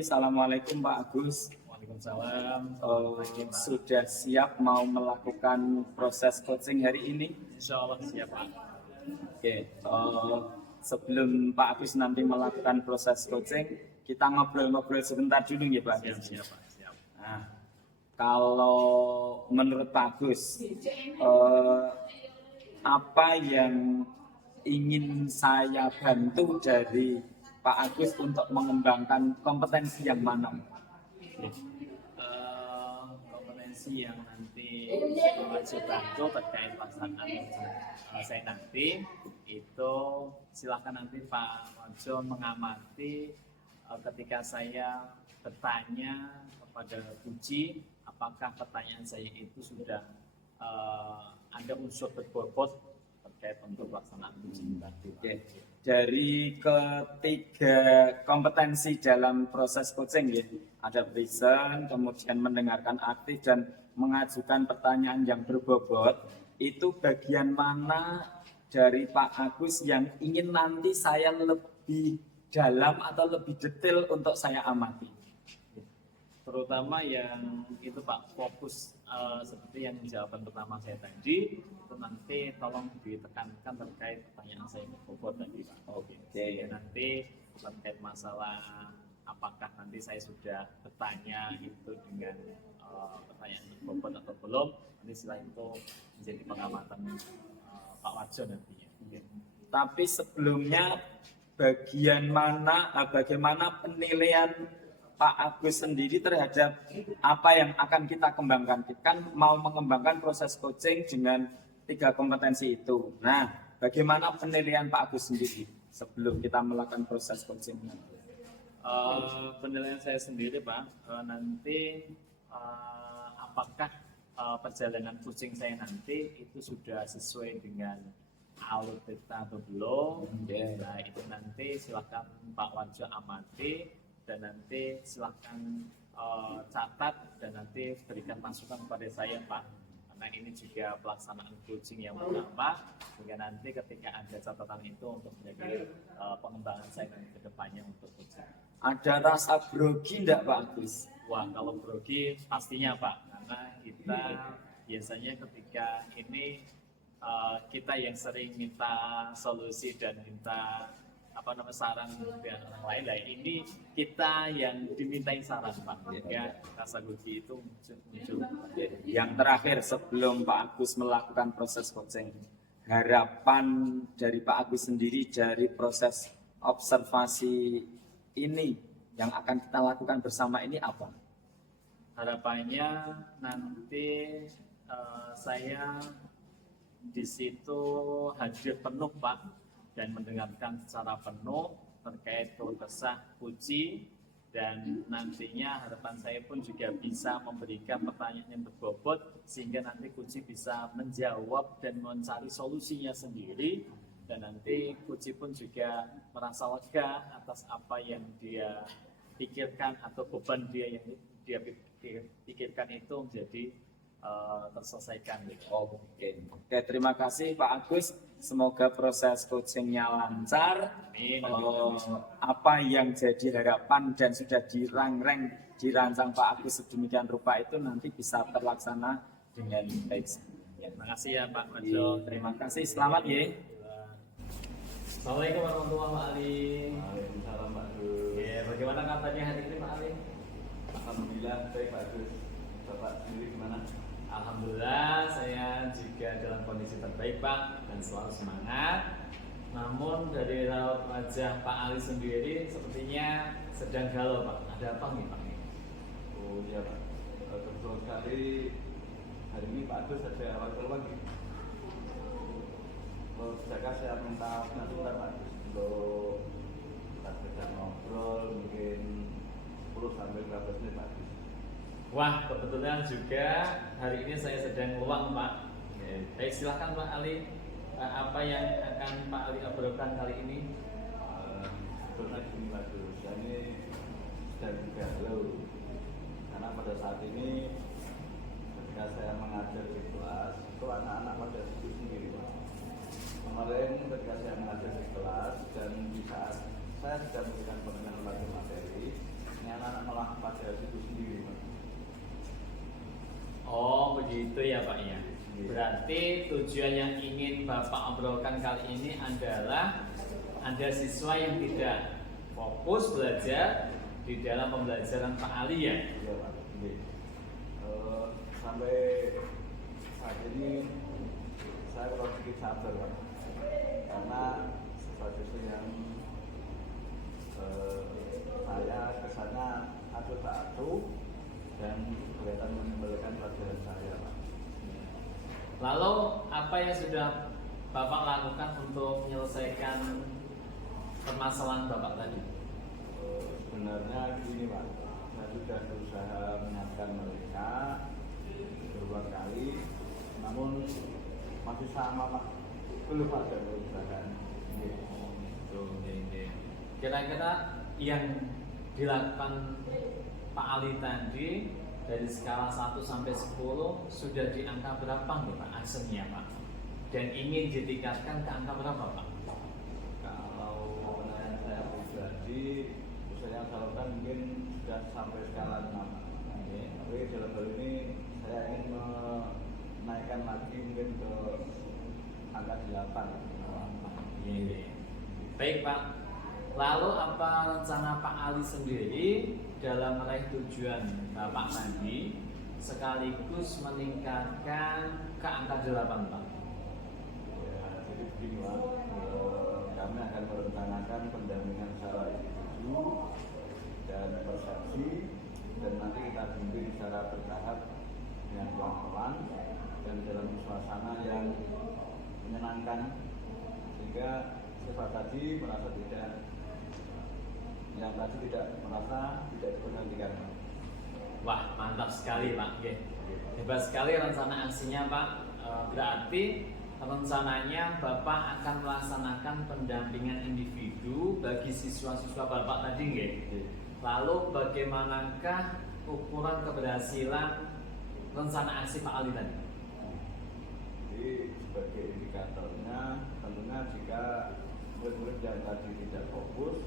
pagi, Assalamualaikum Pak Agus. Waalaikumsalam. Sudah siap mau melakukan proses coaching hari ini? Insya Allah siap Pak. Oke, sebelum Pak Agus nanti melakukan proses coaching, kita ngobrol-ngobrol sebentar dulu ya Pak. Siap Pak. Siap. Nah, kalau menurut Pak Agus, apa yang ingin saya bantu dari Pak Agus untuk mengembangkan kompetensi yang mana? Kompetensi yang nanti saya bantu terkait pelaksanaan saya nanti itu silakan nanti Pak Wajo mengamati ketika saya bertanya kepada Puji, apakah pertanyaan saya itu sudah ada unsur berbobot terkait untuk pelaksanaan uji tadi. Dari ketiga kompetensi dalam proses coaching ya, ada present, kemudian mendengarkan aktif dan mengajukan pertanyaan yang berbobot. Itu bagian mana dari Pak Agus yang ingin nanti saya lebih dalam atau lebih detail untuk saya amati? Terutama yang itu Pak, fokus seperti yang jawaban pertama saya tadi, itu nanti tolong ditekankan terkait pertanyaan saya berbobot tadi Pak. Jadi nanti terkait masalah apakah nanti saya sudah bertanya itu dengan pertanyaan berbobot atau belum, nanti setelah itu menjadi pengamatan Pak Wajo nantinya. Tapi sebelumnya bagaimana penilaian Pak Agus sendiri terhadap apa yang akan kita kembangkan? Kan mau mengembangkan proses coaching dengan tiga kompetensi itu. Nah, bagaimana penilaian Pak Agus sendiri sebelum kita melakukan proses coaching? Penilaian saya sendiri Pak, nanti apakah perjalanan coaching saya nanti itu sudah sesuai dengan alur kita atau belum? Nah, itu nanti silakan Pak Wajo amati. Dan nanti silahkan catat dan nanti berikan masukan kepada saya Pak, karena ini juga pelaksanaan coaching yang pertama, sehingga nanti ketika ada catatan itu untuk menjadi pengembangan saya ke depannya untuk coaching. Ada rasa grogi enggak Pak Agus? Wah, kalau grogi pastinya Pak, karena kita biasanya ketika ini kita yang sering minta solusi dan minta saran dari orang lain, lah ini kita yang dimintain saran Pak, ya rasa grogi itu muncul. Yang terakhir sebelum Pak Agus melakukan proses coaching, harapan dari Pak Agus sendiri dari proses observasi ini yang akan kita lakukan bersama ini apa? Harapannya nanti saya di situ hadir penuh Pak, dan mendengarkan secara penuh terkait keluh kesah Puji, dan nantinya harapan saya pun juga bisa memberikan pertanyaan yang berbobot sehingga nanti Puji bisa menjawab dan mencari solusinya sendiri, dan nanti Puji pun juga merasa lega atas apa yang dia pikirkan atau beban dia yang dia pikirkan itu menjadi terselesaikan. Oke, terima kasih Pak Agus. Semoga proses coachingnya lancar. Amin. Apa yang jadi harapan dan sudah dirancang Pak Agus sedemikian rupa itu nanti bisa terlaksana dengan baik. Terima kasih ya Pak Wajo. Terima kasih. Selamat ya. Assalamualaikum warahmatullahi wabarakatuh. Waalaikumsalam Pak Gus. Ya, bagaimana kabarnya hari ini Pak Ali? Alhamdulillah baik Pak Gus. Bapak sendiri gimana? Alhamdulillah saya juga dalam kondisi terbaik Pak, dan selalu semangat. Namun dari raut wajah Pak Ali sendiri sepertinya sedang galau Pak. Ada apa nih Pak? Oh iya Pak. Kebetulan sekali hari ini Pak Gus ada awal keluar nih. Jaga saya minta penasihat Pak Gus untuk kita sekedar ngobrol mungkin 10 sampai 15 menit Pak Gus. Wah, kebetulan juga hari ini saya sedang luang Pak. Baik, silahkan Pak Ali. Apa yang akan Pak Ali obrolkan kali ini? Sebetulnya gini Pak Gus, saya ini sedang galau karena pada saat ini ketika saya mengajar di kelas itu anak-anak pada sendiri Pak. Kemarin ketika saya mengajar di kelas dan di saat saya sedang memberikan penekanan materi, ini anak-anak malah pada sibuk sendiri Pak. Oh begitu ya Pak ya. Iya. Berarti tujuan yang ingin Bapak obrolkan kali ini adalah ada siswa yang tidak fokus belajar di dalam pembelajaran Pak Ali ya. Iya Pak. Iya. Sampai saat ini saya kurang sedikit sabar Pak, karena sesuatu yang saya kesannya adu tak adu dan kelihatan menimbulkan pelajaran saya Pak. Lalu apa yang sudah Bapak lakukan untuk menyelesaikan permasalahan Bapak tadi? Sebenarnya gini Pak, saya sudah berusaha mengingatkan mereka berulang kali, namun masih sama Pak, belum ada perubahan. Kira-kira yang dilakukan Pak Ali tadi dari skala 1 sampai 10 sudah di angka berapa nih Pak aksennya Pak? Dan ingin ditingkatkan ke angka berapa Pak? Kalau penilaian saya pribadi, usaha yang saya lakukan mungkin sudah sampai skala 6. Tapi dalam hal ini saya ingin menaikkan lagi mungkin ke angka 8. Iya. Baik Pak. Lalu apa rencana Pak Ali sendiri dalam meraih tujuan Bapak tadi sekaligus meningkatkan ke angka 8 Pak? Ya, jadi begini Pak, kami akan merencanakan pendampingan secara individu dan persepsi, dan nanti kita bimbing secara bertahap dengan pelan-pelan dan dalam suasana yang menyenangkan, sehingga siswa tadi merasa tidak merasa tidak diperhatikan. Wah mantap sekali Pak. Hebat sekali rencana aksinya Pak. Berarti rencananya Bapak akan melaksanakan pendampingan individu bagi siswa-siswa Bapak tadi nggih? Lalu bagaimanakah ukuran keberhasilan rencana aksi Pak Ali tadi? Jadi sebagai indikatornya, tentunya jika murid-murid yang tadi tidak fokus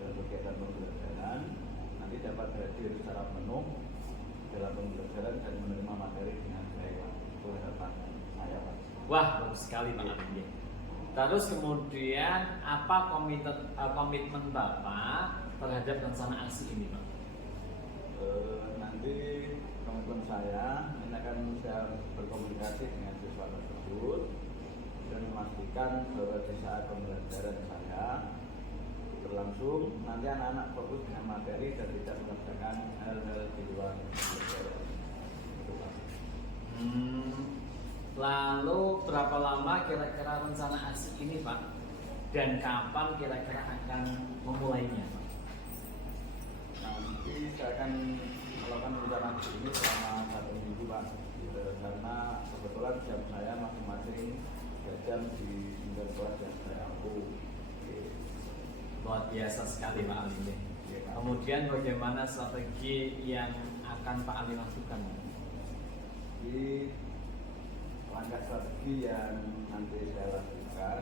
dalam kegiatan pembelajaran, nanti dapat hadir secara penuh dalam pembelajaran dan menerima materi dengan baik. Itu harapan saya Pak. Wah bagus sekali Pak Ali. Terus kemudian apa komitmen Bapak terhadap rencana aksi ini Pak? Nanti komitmen saya ini akan saya berkomunikasi dengan siswa tersebut dan memastikan bahwa di saat pembelajaran saya berlangsung, nanti anak-anak fokus dengan materi dan tidak mengerjakan hal-hal di luar pembelajaran. Itu Pak. Lalu berapa lama kira-kira rencana aksi ini Pak? Dan kapan kira-kira akan memulainya Pak? Nanti saya akan melakukan rencana aksi ini selama 1 minggu Pak, karena kebetulan jam saya masing-masing jam di tingkat kelas yang saya ampuh. Luar biasa sekali Pak Ali. Kemudian bagaimana strategi yang akan Pak Ali lakukan? Di langkah strategi yang nanti saya lakukan,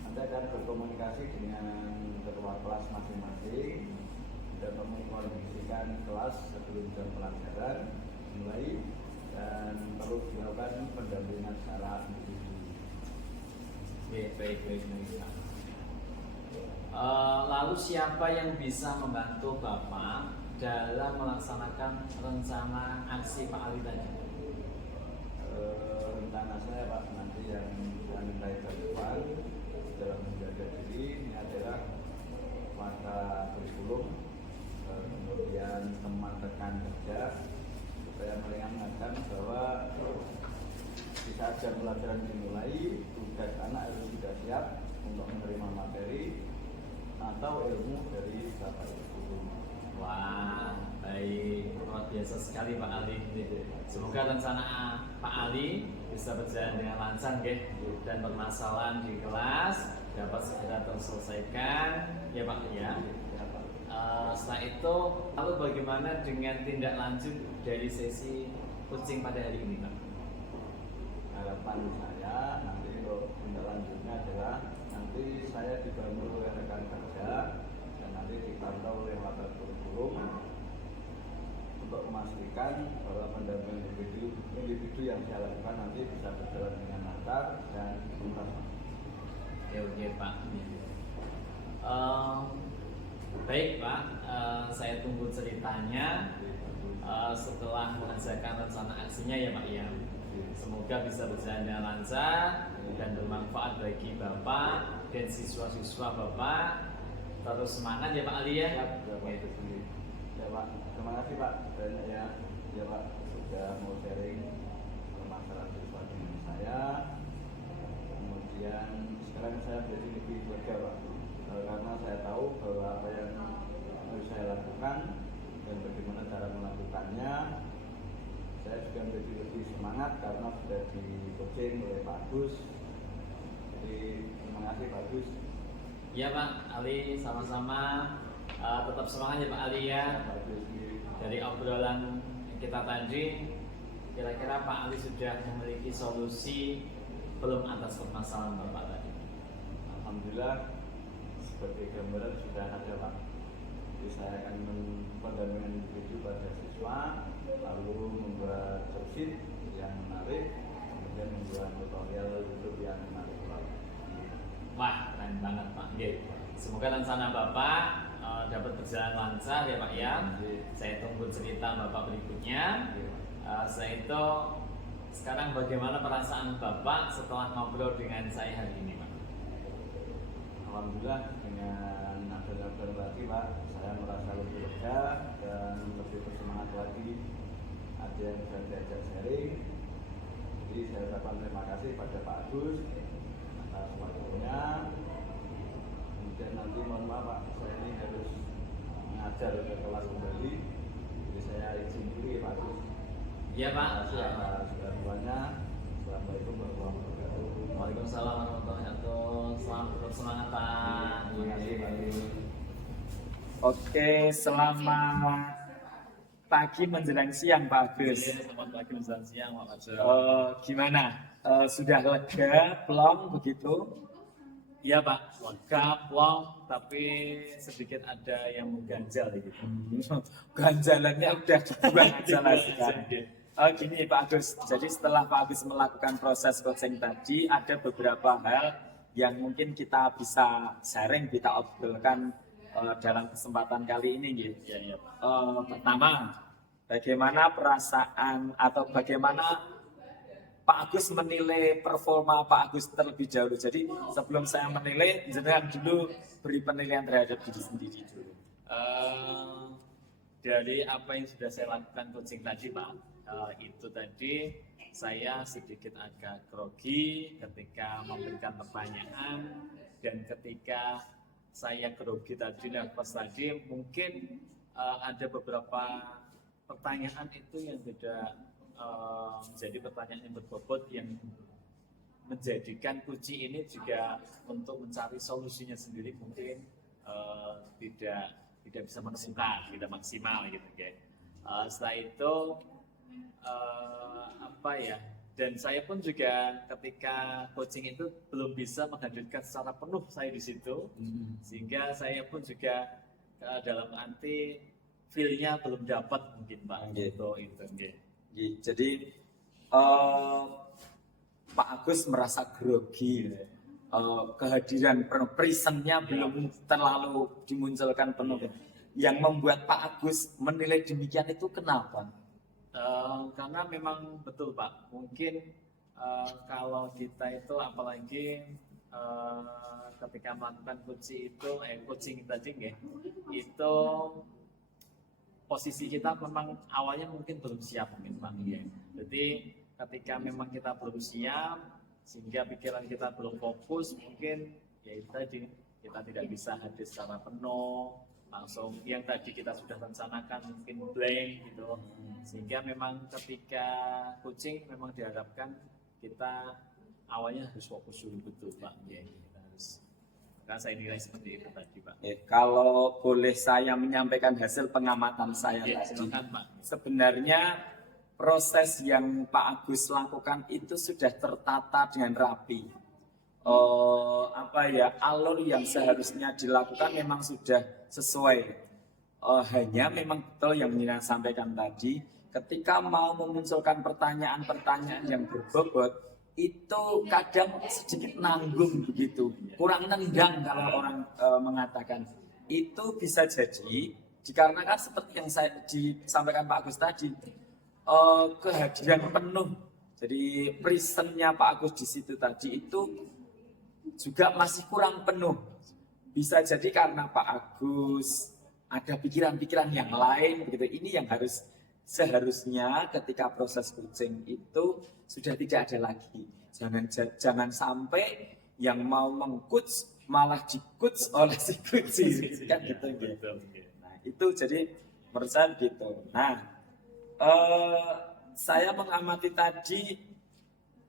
nanti akan berkomunikasi dengan ketua kelas masing-masing dan mengkondisikan kelas sebelum jam pelajaran mulai, dan perlu dilakukan pendampingan secara individu. Baik. Lalu siapa yang bisa membantu Bapak dalam melaksanakan rencana aksi Pak Ali tadi? Rencana saya Pak, nanti yang saya minta bantuan dalam menjaga diri ini adalah mata kurikulum, kemudian teman rekan kerja, supaya meringankan bahwa di saat jam pelajaran dimulai, tugas anak harus sudah siap untuk menerima materi atau ilmu dari Bapak Ibu. Wah, baik, luar biasa sekali Pak Ali. Semoga rencana Pak Ali bisa berjalan dengan lancar, dan permasalahan di kelas dapat segera terselesaikan, ya Pak ya. Setelah itu, lalu bagaimana dengan tindak lanjut dari sesi coaching pada hari ini Pak? Harapan saya nanti untuk tindak lanjutnya adalah nanti saya dibantu oleh rekan kerja dan nanti dipantau oleh wakil kurikulum untuk memastikan bahwa pendampingan individu yang saya lakukan nanti bisa berjalan dengan lancar dan tuntas. Oke Pak. Baik Pak, saya tunggu ceritanya setelah mengerjakan rencana aksinya ya Pak ya. Semoga bisa berjalan dengan lancar dan bermanfaat bagi Bapak dan siswa-siswa Bapak. Terus semangat ya Pak Ali ya. Ya Pak, terima kasih Pak banyak ya. Ya Pak sudah mau sharing masalah siswa dengan saya. Kemudian sekarang saya menjadi lebih lega Pak, karena saya tahu bahwa apa yang harus saya lakukan dan bagaimana cara melakukannya. Saya juga menjadi lebih semangat karena sudah di coaching oleh Pak Agus. Jadi terima kasih Pak Agus. Iya Pak Ali, sama-sama. Tetap semangat ya Pak Ali ya. Pak Agus. Dari obrolan kita tadi, kira-kira Pak Ali sudah memiliki solusi belum atas permasalahan Bapak tadi? Alhamdulillah sebagai gambaran sudah ada Pak. Jadi saya akan mendampingi individu pada siswa, lalu membuat worksheet yang menarik, kemudian membuat tutorial YouTube yang menarik Pak. Wah, keren banget Pak. Semoga rencana Bapak dapat berjalan lancar ya Pak ya. Saya tunggu cerita Bapak berikutnya. Setelah itu, sekarang bagaimana perasaan Bapak setelah ngobrol dengan saya hari ini Pak? Alhamdulillah dengan adanya lagi Pak, saya merasa lebih lega dan lebih bersemangat lagi. Ada yang bisa diajak sharing. Jadi saya ucapkan terima kasih pada Pak Agus atas waktunya. Kemudian nanti mohon maaf Pak, saya ini harus mengajar ke kelas kembali. Jadi saya izin dulu ya Pak Agus. Iya Pak. Terima kasih atas bantuannya. Assalamualaikum warahmatullahi wabarakatuh. Waalaikumsalam warahmatullahi wabarakatuh. Selamat tetap semangat Pak. Terima kasih Pak Agus. Oke, selamat pagi menjelang siang Pak Agus. Selamat pagi menjelang siang Pak Agus. Gimana? Sudah lega, plong begitu? Iya Pak, lengkap, plong, tapi sedikit ada yang mengganjal gitu. Ganjalannya udah dibuang jelas sekarang. Gini Pak Agus, jadi setelah Pak Agus melakukan proses coaching tadi, ada beberapa hal yang mungkin kita bisa sharing, kita obrolkan dalam kesempatan kali ini gitu. Iya. Pertama, bagaimana perasaan atau bagaimana Pak Agus menilai performa Pak Agus terlebih dahulu. Jadi sebelum saya menilai, jenengan dulu beri penilaian terhadap diri sendiri dulu. Dari apa yang sudah saya lakukan coaching tadi Pak, itu tadi saya sedikit agak grogi ketika memberikan pertanyaan, dan ketika saya grogi tadi nervous tadi, mungkin ada beberapa pertanyaan itu yang tidak menjadi pertanyaan yang berbobot, yang menjadikan kunci ini juga untuk mencari solusinya sendiri mungkin tidak bisa menemukan, tidak maksimal gitu ya. Setelah itu dan saya pun juga ketika coaching itu belum bisa menghadirkan secara penuh saya di situ, sehingga saya pun juga dalam arti feel-nya belum dapat mungkin Pak gitu itu. Jadi Pak Agus merasa grogi, kehadiran penuh, presentnya belum terlalu dimunculkan penuh. Yang membuat Pak Agus menilai demikian itu kenapa? Karena memang betul Pak, mungkin kalau kita itu apalagi ketika melakukan coaching tadi itu posisi kita memang awalnya mungkin belum siap mungkin Pak. Jadi ketika memang kita belum siap, sehingga pikiran kita belum fokus, mungkin ya itu tadi kita tidak bisa hadir secara penuh, langsung yang tadi kita sudah rencanakan mungkin blank gitu. Sehingga memang ketika coaching memang diharapkan kita awalnya harus fokus dulu betul Pak. Kita harus, karena saya nilai seperti itu tadi Pak. Kalau boleh saya menyampaikan hasil pengamatan saya tadi, silakan, Pak. Sebenarnya proses yang Pak Agus lakukan itu sudah tertata dengan rapi. alur yang seharusnya dilakukan memang sudah sesuai. Hanya memang betul yang Nina sampaikan tadi, ketika mau memunculkan pertanyaan-pertanyaan yang berbobot, itu kadang sedikit nanggung begitu, kurang nendang kalau orang mengatakan. Itu bisa jadi dikarenakan seperti yang saya disampaikan Pak Agus tadi, kehadiran penuh. Jadi presentnya Pak Agus di situ tadi itu juga masih kurang penuh. Bisa jadi karena Pak Agus ada pikiran-pikiran yang lain begitu. Ini yang seharusnya ketika proses coaching itu sudah tidak ada lagi. Jangan sampai yang mau meng-coach malah di-coach oleh si coach kan gitu. Nah, itu jadi menurut saya gitu. Nah, saya mengamati tadi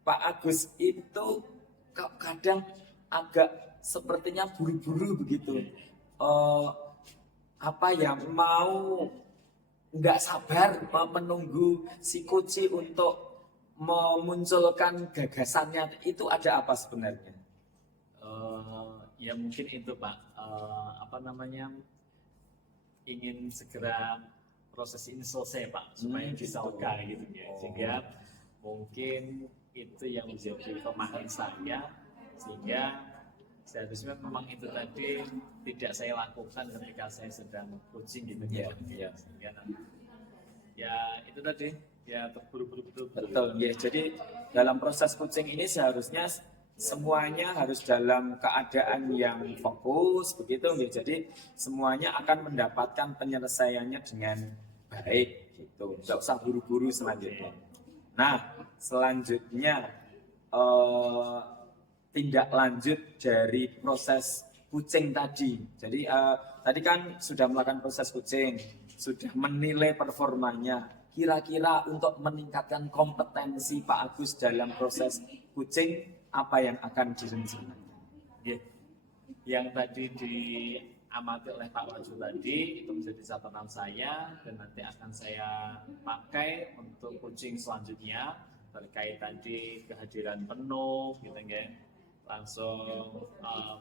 Pak Agus itu kadang agak sepertinya buru-buru begitu. Mau nggak sabar menunggu si coach untuk memunculkan gagasannya. Itu ada apa sebenarnya? Ya mungkin itu Pak, ingin segera proses ini selesai Pak, supaya bisa lega gitu ya. Sehingga mungkin itu yang menjadi kelemahan saya, sehingga seharusnya memang itu tadi tidak saya lakukan ketika saya sedang coaching gitu ya. Sehingga ya itu tadi ya terburu-buru betul ya. Jadi dalam proses coaching ini seharusnya semuanya harus dalam keadaan yang fokus begitu ya. Jadi semuanya akan mendapatkan penyelesaiannya dengan baik gitu. Tidak usah buru-buru selanjutnya. Nah, selanjutnya tindak lanjut dari proses coaching tadi. Jadi tadi kan sudah melakukan proses coaching, sudah menilai performanya. Kira-kira untuk meningkatkan kompetensi Pak Agus dalam proses coaching, apa yang akan direncanakan? Yang tadi diamati oleh Pak Waju tadi itu menjadi catatan saya, dan nanti akan saya pakai untuk coaching selanjutnya terkait tadi kehadiran penuh gitu ya. Langsung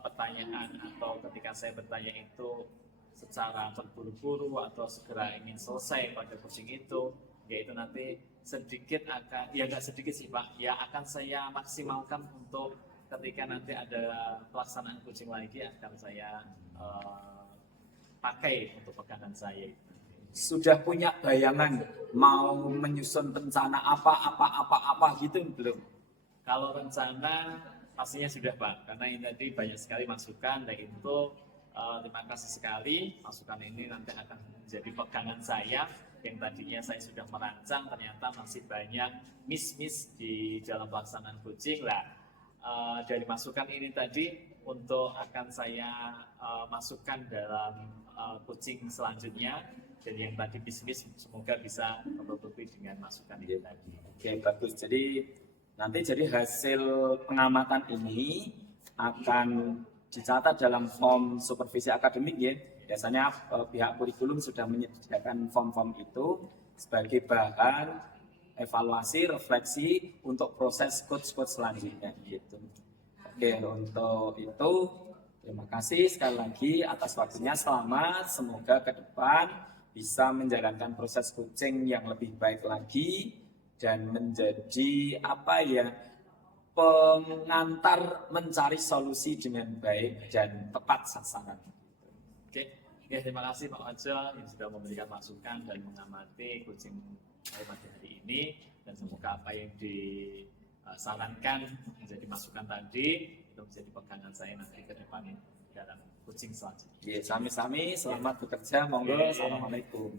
pertanyaan atau ketika saya bertanya itu secara terburu-buru atau segera ingin selesai pada coaching itu, yaitu nanti sedikit akan, ya nggak sedikit sih Pak, ya akan saya maksimalkan untuk ketika nanti ada pelaksanaan coaching lagi akan saya pakai untuk pegangan saya. Sudah punya bayangan mau menyusun rencana apa gitu belum? Kalau rencana pastinya sudah Pak, karena ini tadi banyak sekali masukan, dan itu terima kasih sekali, masukan ini nanti akan menjadi pegangan saya. Yang tadinya saya sudah merancang, ternyata masih banyak miss di dalam pelaksanaan coaching lah. Dari masukan ini tadi untuk akan saya masukkan dalam coaching selanjutnya, dan yang tadi miss semoga bisa tertutupi dengan masukan ini tadi. Oke, bagus. Jadi nanti hasil pengamatan ini akan dicatat dalam form supervisi akademik ya. Biasanya pihak kurikulum sudah menyediakan form-form itu sebagai bahan evaluasi, refleksi untuk proses coach selanjutnya gitu. Oke, untuk itu terima kasih sekali lagi atas waktunya. Selamat, semoga ke depan bisa menjalankan proses coaching yang lebih baik lagi dan menjadi pengantar mencari solusi dengan baik dan tepat sasaran. Oke, terima kasih Pak Ojo yang sudah memberikan masukan dan mengamati coaching pada hari ini, dan semoga apa yang disarankan menjadi masukan tadi itu menjadi pegangan saya nanti ke depan dalam coaching selanjutnya. Ya, sami-sami, selamat bekerja, monggo. Assalamualaikum.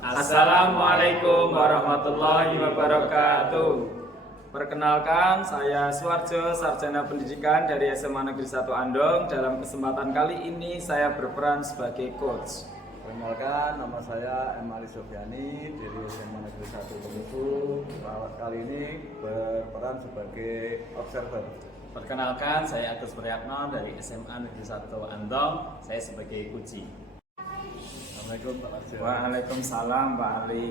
Assalamualaikum warahmatullahi wabarakatuh. Perkenalkan, saya Suwarjo, Sarjana Pendidikan dari SMA Negeri 1 Andong. Dalam kesempatan kali ini saya berperan sebagai coach. Perkenalkan, nama saya M. Ali Sofiani dari SMA Negeri 1 Bengkulu. Kali ini berperan sebagai observer. Perkenalkan, saya Agus Priyatno dari SMA Negeri 1 Andong. Saya sebagai coach. Assalamualaikum Pak Arjo. Waalaikumsalam Pak Ali.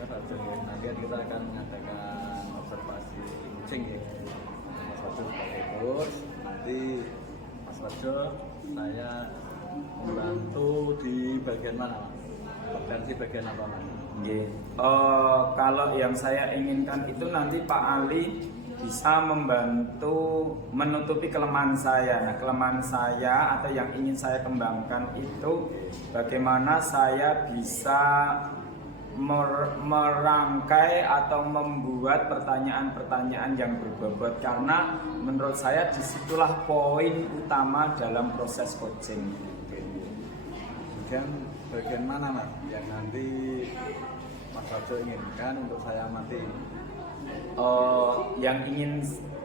Ya, Pak Arjo, ya. Nanti kita akan mengadakan observasi kucing ya. Mas Arjo sebagai coach. Nanti Mas Arjo saya membantu di bagian mana, Mas? Potensi bagian apa, Mas? Nggih. Kalau yang saya inginkan itu nanti Pak Ali bisa membantu menutupi kelemahan saya. Nah, kelemahan saya atau yang ingin saya kembangkan itu bagaimana saya bisa merangkai atau membuat pertanyaan-pertanyaan yang berbobot, karena menurut saya disitulah poin utama dalam proses coaching. Kemudian bagian mana, Mas, yang nanti Mas Arjo inginkan untuk saya amati?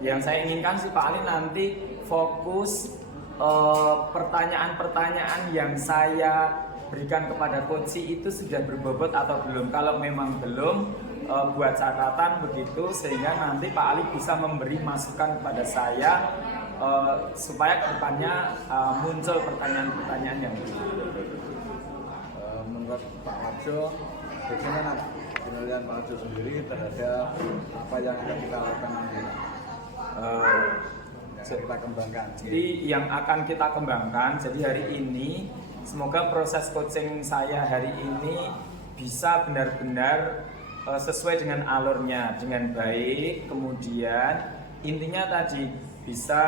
Yang saya inginkan sih Pak Ali nanti fokus pertanyaan-pertanyaan yang saya berikan kepada coach itu sudah berbobot atau belum. Kalau memang belum, buat catatan begitu sehingga nanti Pak Ali bisa memberi masukan kepada saya supaya kedepannya muncul pertanyaan-pertanyaan yang berbobot. Menurut Pak Arjo, bagaimana penilaian Pak Arjo sendiri terhadap apa yang akan kita lakukan nanti? Yang kita kembangkan. Jadi yang akan kita kembangkan, jadi hari ini semoga proses coaching saya hari ini bisa benar-benar sesuai dengan alurnya, dengan baik. Kemudian intinya tadi bisa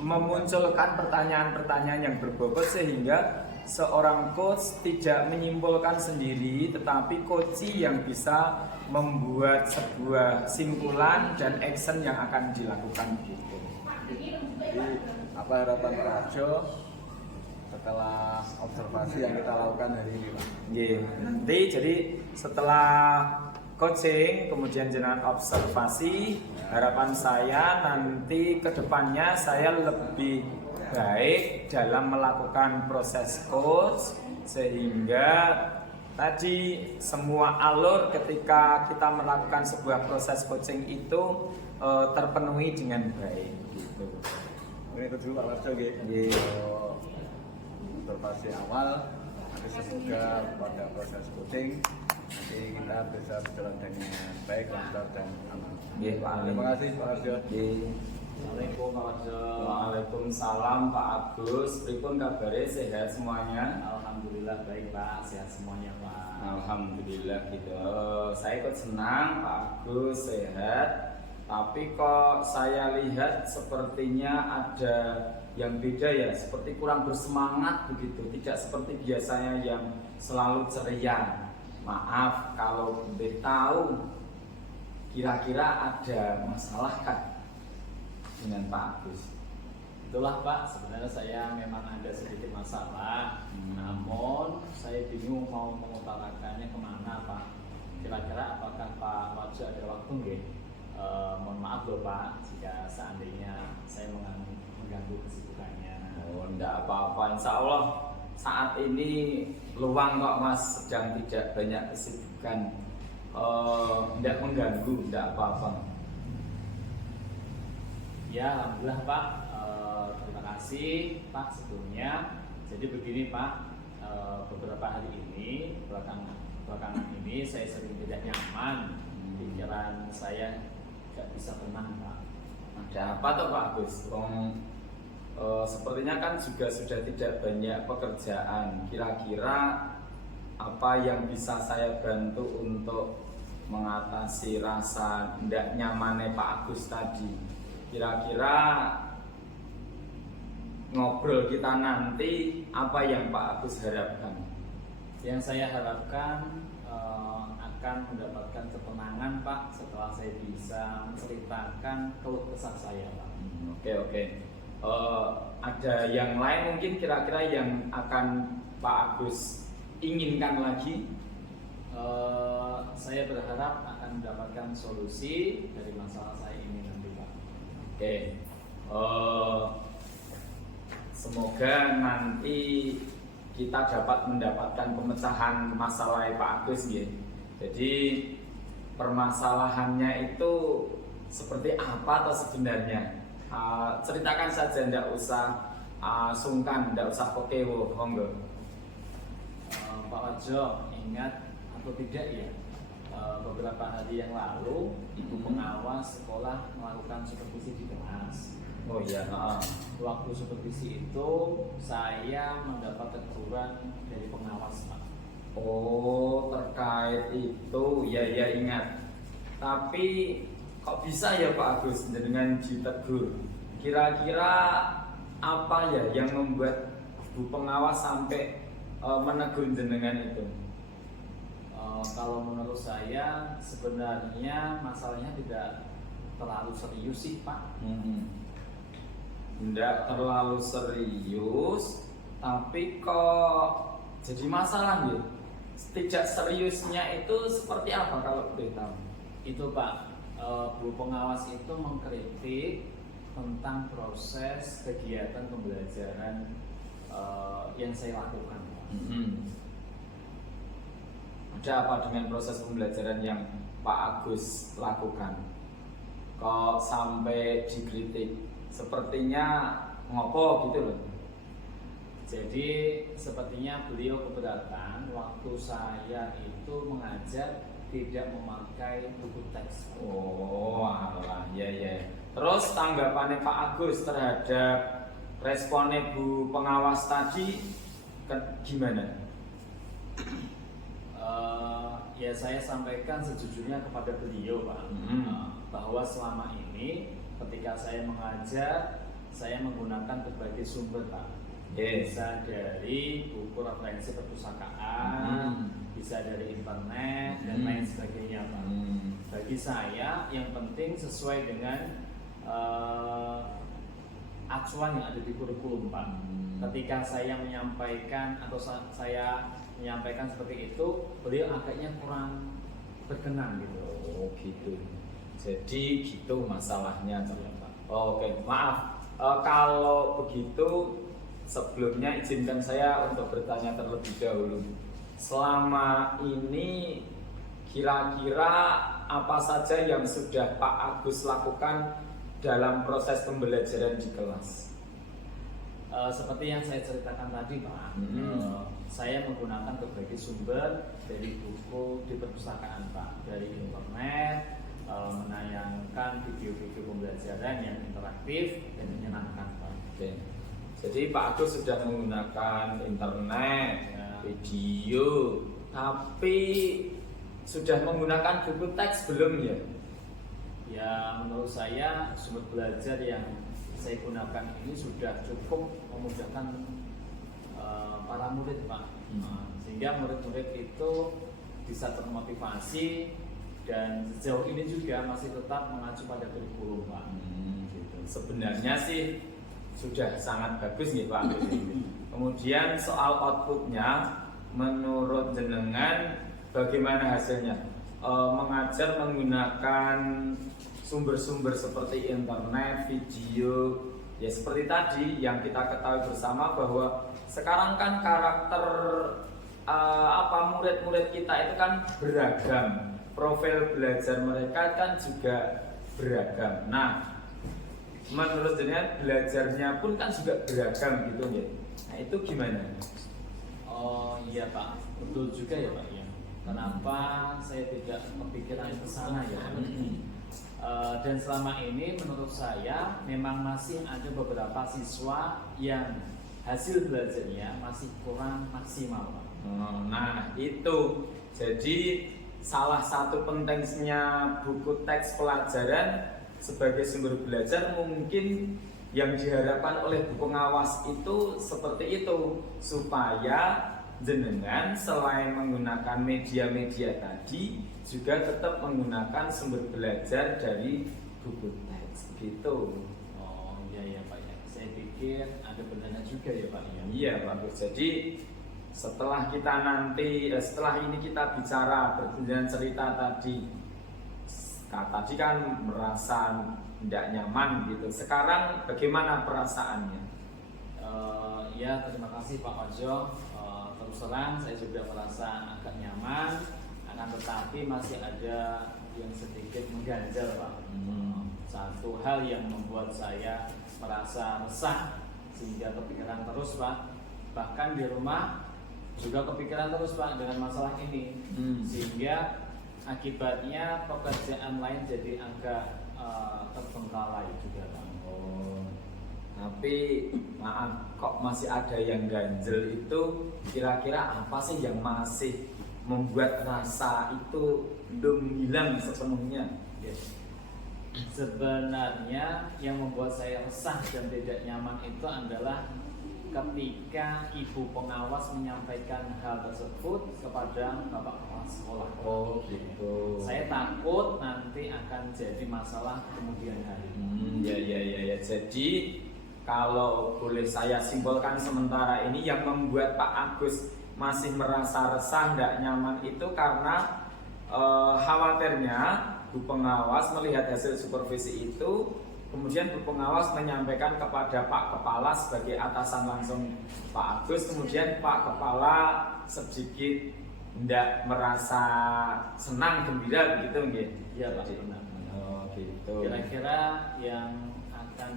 memunculkan pertanyaan-pertanyaan yang berbobot sehingga seorang coach tidak menyimpulkan sendiri, tetapi coach yang bisa membuat sebuah simpulan dan action yang akan dilakukan gitu. Jadi apa harapan Pak Arjo setelah observasi yang kita lakukan hari ini, Pak? Nanti jadi setelah coaching kemudian jenengan observasi, harapan saya nanti kedepannya saya lebih baik dalam melakukan proses coach sehingga tadi semua alur ketika kita melakukan sebuah proses coaching itu terpenuhi dengan baik gitu. Ini itu dulu Pak Arjo gitu. Observasi awal, nanti semoga pada proses coaching nanti kita bisa berjalan dengan baik, lancar dan aman. Pak Ali. Terima kasih Pak Arjo. Assalamualaikum Pak Arjo. Waalaikumsalam Pak Agus. Pripun kabare, sehat semuanya? Alhamdulillah baik Pak, sehat semuanya Pak. Alhamdulillah gitu. Saya ikut senang Pak Agus sehat. Tapi kok saya lihat sepertinya ada yang beda ya, seperti kurang bersemangat begitu, tidak seperti biasanya yang selalu ceria. Maaf kalau boleh tahu, kira-kira ada masalah kan dengan Pak Agus? Itulah Pak, sebenarnya saya memang ada sedikit masalah, namun saya bingung mau mengutarakannya kemana Pak. Kira-kira apakah Pak Wajah ada waktu nggih? Mohon maaf loh Pak, jika seandainya saya mengganggu kesibukannya. Oh, enggak apa-apa, insya Allah saat ini luang kok Mas, sedang tidak banyak kesibukan. Enggak mengganggu, enggak apa-apa. Ya, alhamdulillah Pak. Terima kasih Pak sebelumnya. Jadi begini Pak, beberapa hari ini belakangan ini saya sering tidak nyaman, pikiran saya gak bisa tenang Pak. Ada apa tuh Pak Agus? Sepertinya kan juga sudah tidak banyak pekerjaan. Kira-kira apa yang bisa saya bantu untuk mengatasi rasa tidak nyamannya Pak Agus tadi? Kira-kira ngobrol kita nanti apa yang Pak Agus harapkan? Yang saya harapkan akan mendapatkan ketenangan Pak setelah saya bisa menceritakan keluh kesah saya Pak. Oke. Ada yang lain mungkin kira-kira yang akan Pak Agus inginkan lagi? Saya berharap akan mendapatkan solusi dari masalah saya ini nanti Pak. Oke. Semoga nanti kita dapat mendapatkan pemecahan masalah Pak Agus ya. Jadi permasalahannya itu seperti apa atau sebenarnya? Ceritakan saja, tidak usah sungkan, tidak usah kokewo, monggo. Pak Wajo ingat atau tidak ya, beberapa hari yang lalu ibu pengawas sekolah melakukan supervisi di kelas. Oh iya. Waktu supervisi itu saya mendapat teguran dari pengawas, Pak. Oh, terkait itu, ya ingat. Tapi kok bisa ya Pak Agus dengan ditegur? Kira-kira apa ya yang membuat Bu pengawas sampai menegur jenengan itu? Kalau menurut saya sebenarnya masalahnya tidak terlalu serius sih, Pak. Tidak terlalu serius, tapi kok jadi masalah ya? Tidak seriusnya itu seperti apa kalau boleh tahu? Itu Pak, Bu pengawas itu mengkritik tentang proses kegiatan pembelajaran yang saya lakukan, Pak. Ada apa dengan proses pembelajaran yang Pak Agus lakukan? Kok sampai dikritik? Sepertinya ngopo gitu loh. Jadi sepertinya beliau keberatan waktu saya itu mengajar tidak memakai buku teks. Oh alah, ya. Terus tanggapannya Pak Agus terhadap responnya Bu pengawas tadi gimana? Ya saya sampaikan sejujurnya kepada beliau, Pak, bahwa selama ini ketika saya mengajar saya menggunakan berbagai sumber, Pak. Bisa dari buku referensi perpustakaan, bisa dari internet dan lain sebagainya, Pak. Bagi saya yang penting sesuai dengan acuan yang ada di kurikulum, Pak. Ketika saya menyampaikan atau saya menyampaikan seperti itu, beliau agaknya kurang berkenan gitu. Oh gitu. Jadi gitu masalahnya, Pak. Oke, maaf. Kalau begitu sebelumnya izinkan saya untuk bertanya terlebih dahulu. Selama ini kira-kira apa saja yang sudah Pak Agus lakukan dalam proses pembelajaran di kelas? Seperti yang saya ceritakan tadi, Pak, saya menggunakan berbagai sumber dari buku di perpustakaan, Pak, dari internet, menayangkan video-video pembelajaran yang interaktif dan menyenangkan, Pak. Oke. Jadi Pak Agus sudah menggunakan internet, video, tapi sudah menggunakan buku teks belum ya? Ya menurut saya sumber belajar yang saya gunakan ini sudah cukup memudahkan para murid, Pak. Sehingga murid-murid itu bisa termotivasi dan sejauh ini juga masih tetap mengacu pada kurikulum, Pak. Gitu. Sebenarnya sih sudah sangat bagus nih Pak. Kemudian soal outputnya, menurut jenengan bagaimana hasilnya? Mengajar menggunakan sumber-sumber seperti internet, video, ya seperti tadi yang kita ketahui bersama bahwa sekarang kan karakter murid-murid kita itu kan beragam, profil belajar mereka kan juga beragam. Nah, menurut jenengan belajarnya pun kan juga beragam gitu ya. Nah itu gimana? Oh iya Pak, betul juga ya Pak ya. Kenapa saya tidak kepikiran ke sana ya? Dan selama ini menurut saya memang masih ada beberapa siswa yang hasil belajarnya masih kurang maksimal, Pak. Nah itu jadi salah satu pentingnya buku teks pelajaran sebagai sumber belajar mungkin yang diharapkan oleh bu pengawas itu seperti itu, supaya jenengan selain menggunakan media-media tadi juga tetap menggunakan sumber belajar dari buku teks gitu. Oh iya ya Pak ya, saya pikir ada benarnya juga ya Pak ya. Iya bagus. Jadi setelah kita nanti setelah ini kita bicara berjalan cerita tadi kan merasa tidak nyaman gitu. Sekarang bagaimana perasaannya? Ya terima kasih Pak Wajo. Terus terang saya juga merasa agak nyaman, akan tetapi masih ada yang sedikit mengganjal Pak. Satu hal yang membuat saya merasa resah sehingga kepikiran terus Pak. Bahkan di rumah juga kepikiran terus Pak dengan masalah ini, sehingga akibatnya pekerjaan lain jadi agak terbengkalai juga Pak. Oh, tapi maaf kok masih ada yang ganjel itu, kira-kira apa sih yang masih membuat rasa itu belum hilang sepenuhnya? Yes. Sebenarnya yang membuat saya resah dan tidak nyaman itu adalah ketika ibu pengawas menyampaikan hal tersebut kepada bapak kepala sekolah. Oh gitu. Saya takut nanti akan jadi masalah kemudian hari. Ya. Jadi kalau boleh saya simpulkan sementara ini, yang membuat Pak Agus masih merasa resah, tidak nyaman itu karena khawatirnya Bu Pengawas melihat hasil supervisi itu, kemudian Bu Pengawas menyampaikan kepada Pak Kepala sebagai atasan langsung Pak Agus, kemudian Pak Kepala sedikit tidak merasa senang, gembira begitu nggih? Iya Pak, benar. Oh gitu. Kira-kira yang akan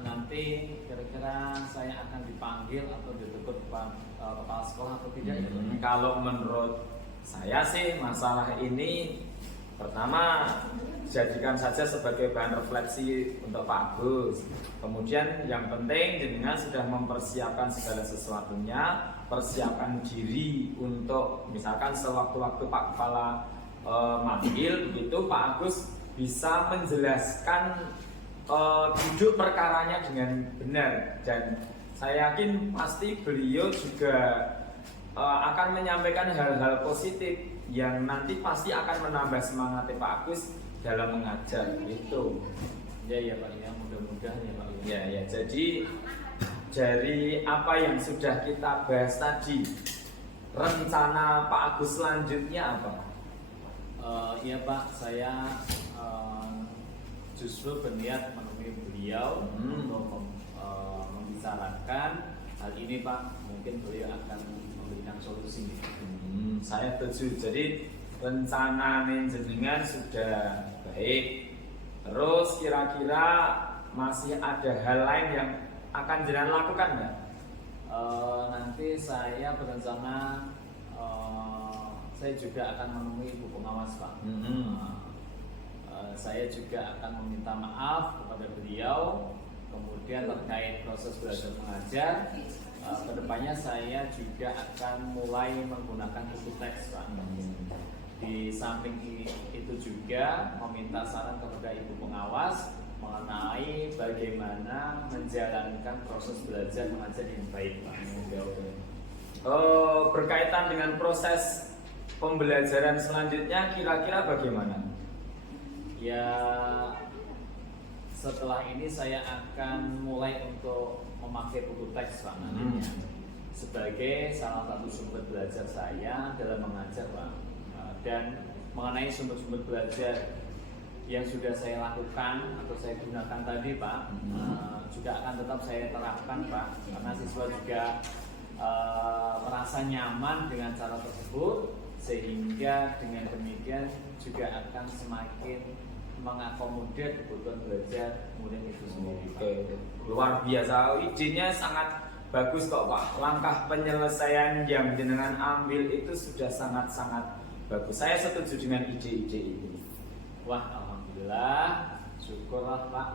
nanti kira-kira saya akan dipanggil atau ditegur kepala sekolah atau tidak ya Pak? Kalau menurut saya sih masalah ini pertama jadikan saja sebagai bahan refleksi untuk Pak Agus. Kemudian yang penting jenengan sudah mempersiapkan segala sesuatunya, persiapkan diri untuk misalkan sewaktu-waktu Pak Kepala manggil begitu, Pak Agus bisa menjelaskan duduk perkaranya dengan benar, dan saya yakin pasti beliau juga akan menyampaikan hal-hal positif yang nanti pasti akan menambah semangat Pak Agus dalam mengajar gitu. Ya Pak ya, mudah-mudahan ya Pak. Ya, jadi dari apa yang sudah kita bahas tadi, rencana Pak Agus selanjutnya apa? Iya Pak, saya justru berniat menemui beliau untuk membicarakan hal ini Pak. Mungkin beliau akan memberikan solusi. Saya setuju. Jadi rencana jenengan sudah baik. Terus kira-kira masih ada hal lain yang akan jenengan lakukan nggak? Nanti saya berencana saya juga akan menemui ibu pengawas Pak. Saya juga akan meminta maaf kepada beliau. Kemudian terkait proses belajar mengajar, kedepannya saya juga akan mulai menggunakan buku teks Pak. Di samping itu juga meminta saran kepada ibu pengawas mengenai bagaimana menjalankan proses belajar mengajar yang baik Pak. Berkaitan dengan proses pembelajaran selanjutnya kira-kira bagaimana? Ya, setelah ini saya akan mulai untuk memakai buku teks Pak nantinya sebagai salah satu sumber belajar saya dalam mengajar Pak. Dan mengenai sumber-sumber belajar yang sudah saya lakukan atau saya gunakan tadi Pak, juga akan tetap saya terapkan Pak, karena siswa juga merasa nyaman dengan cara tersebut, sehingga dengan demikian juga akan semakin mengakomodir kebutuhan belajar kemudian itu sendiri. Oke, luar biasa, idenya sangat bagus kok Pak. Langkah penyelesaian yang jenengan ambil itu sudah sangat-sangat bagus. Saya setuju dengan ide-ide itu. Wah, alhamdulillah, syukurlah Pak.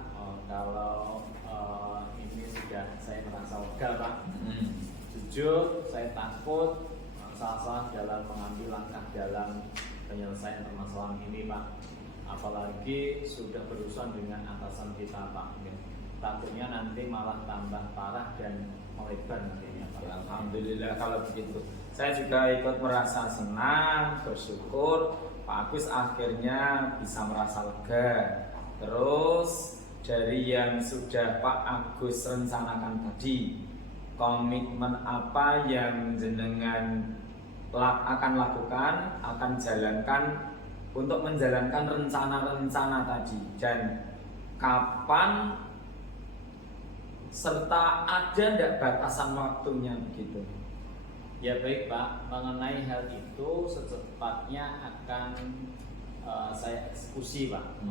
Kalau ini sudah saya merasa lega Pak. Jujur, saya takut salah-salah dalam mengambil langkah dalam penyelesaian permasalahan ini Pak. Apalagi sudah berurusan dengan atasan kita Pak. Takutnya nanti malah tambah parah dan melebar nantinya Pak. Ya, alhamdulillah kalau begitu. Saya juga ikut merasa senang, bersyukur Pak Agus akhirnya bisa merasa lega. Terus dari yang sudah Pak Agus rencanakan tadi, komitmen apa yang jenengan akan lakukan, akan jalankan untuk menjalankan rencana-rencana tadi, dan kapan serta ada tidak batasan waktunya begitu? Ya baik Pak, mengenai hal itu secepatnya akan saya eksekusi Pak.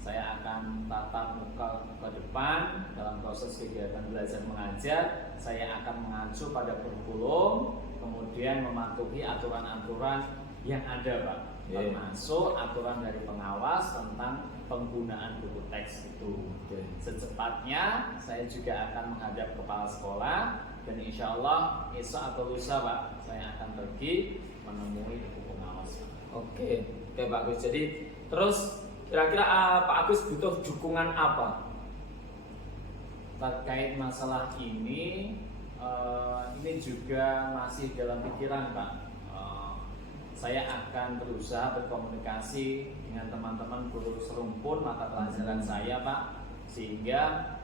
Saya akan tatap muka ke depan dalam proses kegiatan belajar mengajar. Saya akan mengacu pada kurikulum, kemudian kemudian mematuhi aturan-aturan yang ada Pak, termasuk aturan dari pengawas tentang penggunaan buku teks itu. Secepatnya saya juga akan menghadap kepala sekolah dan insya Allah esok atau lusa Pak, saya akan pergi menemui ibu pengawas. Oke, Pak Agus. Jadi terus kira-kira Pak Agus butuh dukungan apa Terkait masalah ini juga masih dalam pikiran Pak. Saya akan berusaha berkomunikasi dengan teman-teman guru serumpun mata pelajaran saya Pak, sehingga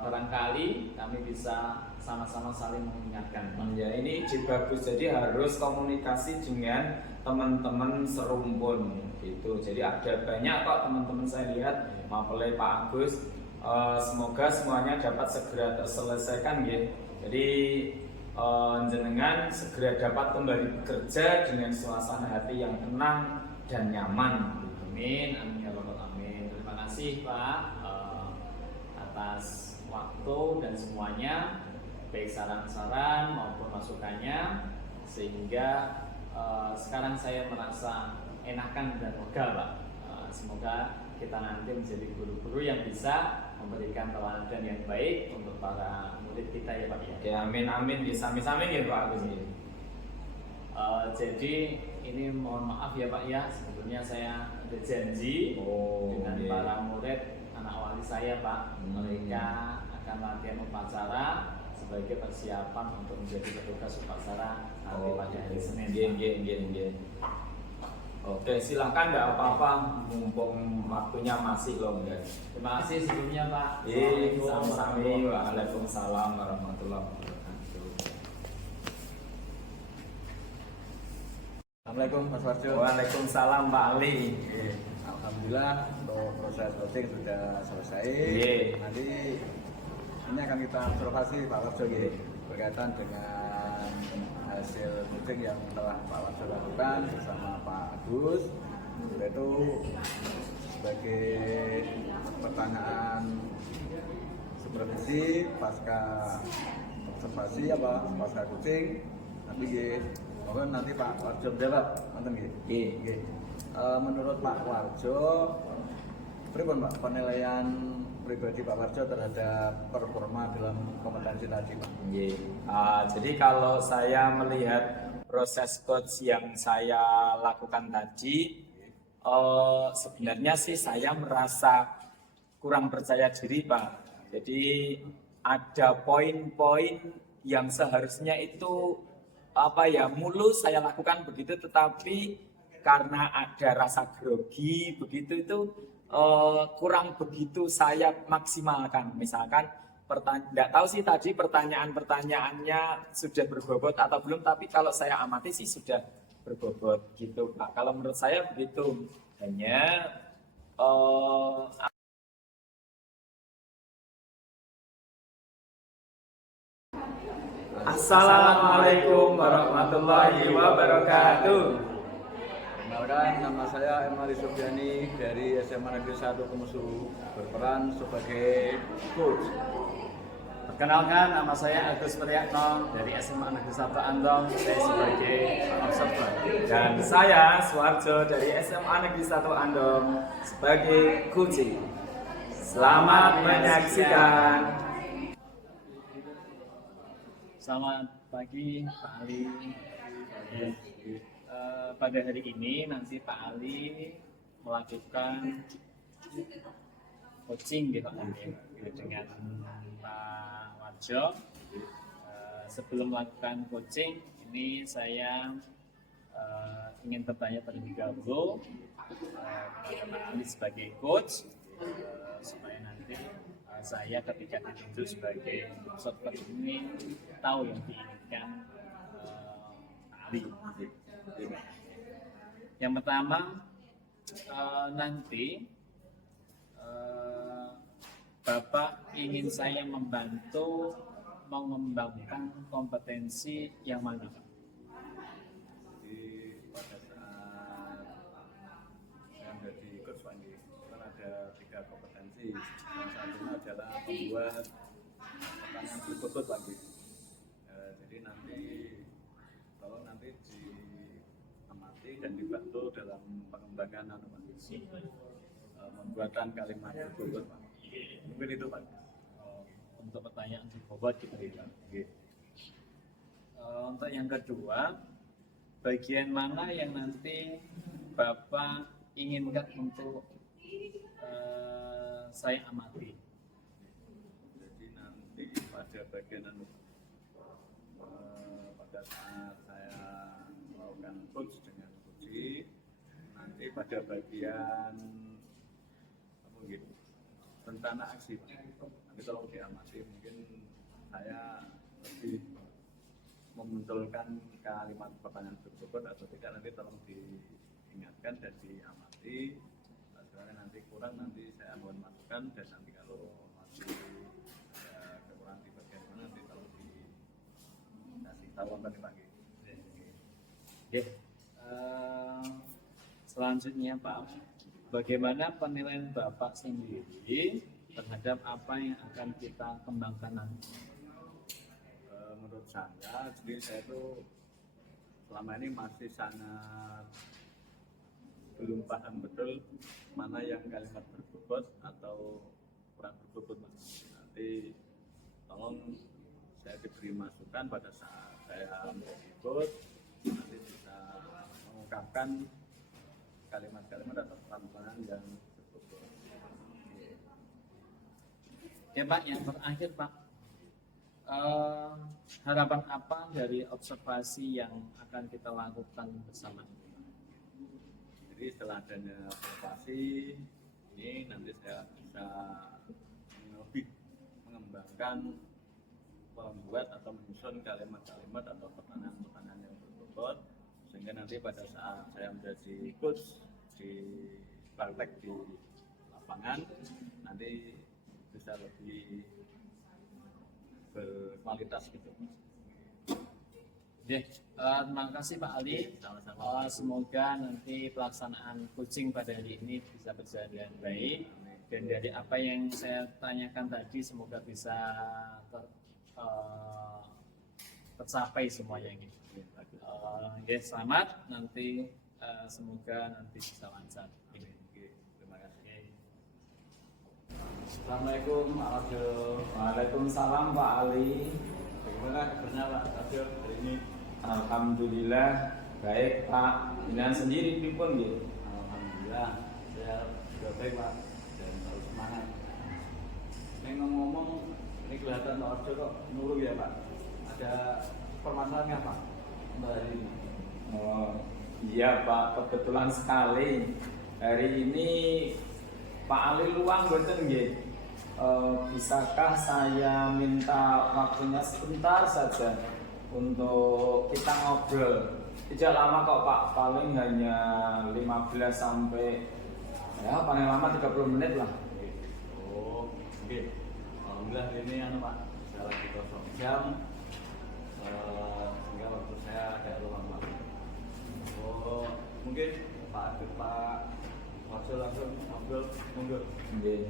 barangkali kami bisa sama-sama saling mengingatkan Pak. Ya, ini ide bagus. Jadi harus komunikasi dengan teman-teman serumpun gitu. Jadi ada banyak kok teman-teman saya lihat mapelai Pak Agus. Semoga semuanya dapat segera terselesaikan ya. Jadi jenengan segera dapat kembali bekerja dengan suasana hati yang tenang dan nyaman. Amin, amin ya rabbal alamin. Terima kasih Pak atas waktu dan semuanya, baik saran-saran maupun masukannya, sehingga sekarang saya merasa enakan dan lega Pak. Semoga kita nanti menjadi guru-guru yang bisa memberikan teladan yang baik untuk para murid kita ya Pak ya. Oke, amin amin. Sami-sami ya Pak Agus. Jadi ini mohon maaf ya Pak ya, sebetulnya saya ada janji dengan para murid anak wali saya Pak. Mereka akan latihan upacara sebagai persiapan untuk menjadi petugas upacara nanti pada hari Senin. Oke, silakan, enggak apa-apa, mumpung waktunya masih longgar. Terima kasih sebelumnya Pak. Sami-sami. Waalaikumsalam warahmatullahi wabarakatuh. Assalamualaikum Mas Warjo. Waalaikumsalam Pak Ali. Alhamdulillah untuk proses coaching sudah selesai. Nanti ini akan kita observasi Pak Warjo berkaitan dengan hasil coaching yang telah Pak Warjo lakukan bersama Pak Agus, yaitu sebagai pertanyaan supervisi pasca observasi pasca coaching. Mohon nanti Pak Warjo jawab nonton menurut Pak Warjo, pripun Pak penilaian pribadi Pak Warjo terhadap performa dalam kompetensi tadi Pak? Jadi kalau saya melihat proses coach yang saya lakukan tadi, sebenarnya sih saya merasa kurang percaya diri Pak. Jadi ada poin-poin yang seharusnya itu mulus saya lakukan begitu, tetapi karena ada rasa grogi begitu itu kurang begitu saya maksimalkan. Misalkan tidak tahu sih tadi pertanyaannya sudah berbobot atau belum, tapi kalau saya amati sih sudah berbobot gitu Pak. Kalau menurut saya begitu. Hanya Assalamualaikum warahmatullahi wabarakatuh. Perkenalkan, nama saya Emali Sofiani dari SMA Negeri 1 Kemusuru, berperan sebagai coach. Perkenalkan, nama saya Agus Priyatno dari SMA Negeri 1 Andong, saya sebagai observer. Dan saya Suwarjo dari SMA Negeri 1 Andong sebagai coaching. Selamat menyaksikan. Selamat pagi Pak Ali. Pada hari ini nanti Pak Ali melakukan coaching gitu dengan Pak Warjo. Sebelum melakukan coaching ini saya ingin bertanya terlebih dahulu kepada Pak Ali sebagai coach, supaya nanti saya ketika ditunjuk sebagai observer ini tahu yang diinginkan Pak Ali. Yang pertama, nanti Bapak ingin saya membantu mengembangkan kompetensi yang mana Pak? Jadi pada saat saya menjadi coach Pak, kan ada 3 kompetensi. Yang satunya adalah membuat pertanyaan berikut Pak. Jadi nanti dan dibantu dalam pengembangan pembuatan kalimat berbobot, Pak. Mungkin itu, Pak. Untuk pertanyaan berbobot gitu ya. Untuk yang kedua, bagian mana yang nanti Bapak inginkan untuk saya amati? Jadi nanti pada bagian pada saat saya melakukan coach dengan Puji, nanti pada bagian apa gitu rencana aksi, Pak. Nanti tolong diamati, mungkin saya lebih memunculkan kalimat pertanyaan berbobot atau tidak, nanti tolong diingatkan dan diamati. Soalnya nanti kurang, nanti saya mohon masukan, dan nanti kalau masih ada kekurangan di bagian mana, nanti tolong dikasih tahu apa nih Pak. Oke. Selanjutnya Pak, bagaimana penilaian Bapak sendiri terhadap apa yang akan kita kembangkan nanti? Menurut saya, jadi saya itu selama ini masih sangat belum paham betul mana yang kalimat berbobot atau kurang berbobot, Mas. Nanti tolong saya diberi masukan pada saat saya ikut, nanti bisa mengungkapkan kalimat-kalimat atau peran-peran yang berbobot. Ya Pak, yang terakhir Pak, harapan apa dari observasi yang akan kita lakukan bersama? Jadi setelah adanya observasi ini, nanti saya bisa lebih mengembangkan, membuat atau menyusun kalimat-kalimat atau pertanyaan-pertanyaan yang berbobot, sehingga nanti pada saat saya menjadi coach di praktek di lapangan, nanti bisa lebih berkualitas gitu. Ya, terima kasih Pak Ali. Sama-sama. Semoga nanti pelaksanaan coaching pada hari ini bisa berjalan dengan baik, dan dari apa yang saya tanyakan tadi semoga bisa tercapai semuanya ini. Ya, selamat nanti, semoga nanti bisa lancar. Terima kasih. Assalamualaikum warahmatullahi wabarakatuh. Waalaikumsalam Pak Ali. Bagaimana kabarnya Pak Abdul hari ini? Alhamdulillah baik Pak. Dengan sendiri pripun nggih? Alhamdulillah saya sudah baik Pak, dan terus semangat. Ini ngomong-ngomong, ini kelihatan Pak Abdul kok nurung ya Pak. Ada permasalahannya Pak untuk hari ini? Oh iya Pak, kebetulan sekali hari ini Pak Ali luang mboten nggih? Bisakah saya minta waktunya sebentar saja untuk kita ngobrol? Tidak lama kok Pak, paling hanya 15 sampai ya paling lama 30 menit lah. Oh, oke. Alhamdulillah ini Pak, saya lagi kosong jam, sehingga waktu saya agak luang Pak. Oh, mungkin Pak Abdul langsung ngobrol mundur. Nggih.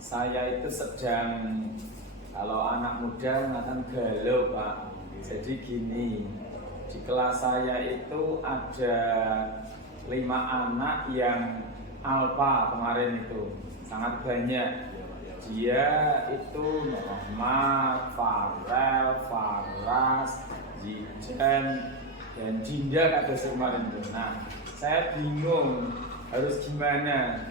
Saya itu sedang, kalau anak muda mengatakan galau Pak. Jadi gini, di kelas saya itu ada 5 anak yang alfa kemarin itu, sangat banyak. Dia itu Muhammad, Farel, Faras, Jidan, dan Dinda kata kemarin itu. Nah, saya bingung harus gimana.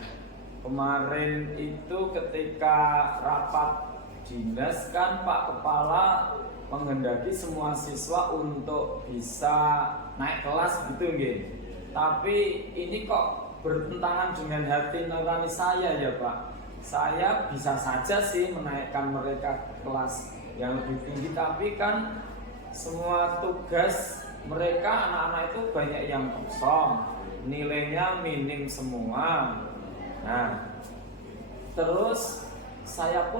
Kemarin itu ketika rapat dinas kan Pak Kepala menghendaki semua siswa untuk bisa naik kelas gitu nggih. Tapi ini kok bertentangan dengan hati nurani saya ya Pak. Saya bisa saja sih menaikkan mereka ke kelas yang lebih tinggi, tapi kan semua tugas mereka anak-anak itu banyak yang kosong, nilainya minim semua. Nah, terus saya pun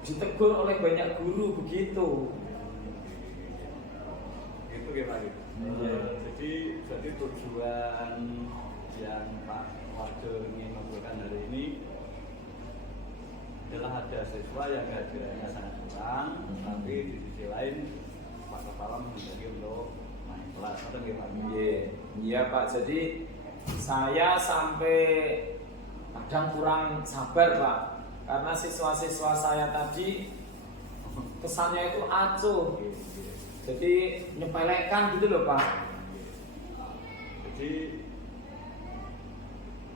ditegur oleh banyak guru begitu. Itu ya Pak. Jadi tujuan yang Pak Wakil ingin memberikan hari ini adalah ada siswa yang kehadirannya sangat kurang, tapi di sisi lain Pak Kepala menghendaki untuk naik kelas. ngoten nggih Pak. Iya Pak, jadi saya sampai kadang kurang sabar Pak, karena siswa-siswa saya tadi kesannya itu acuh, jadi nyepelekan gitu loh Pak. Jadi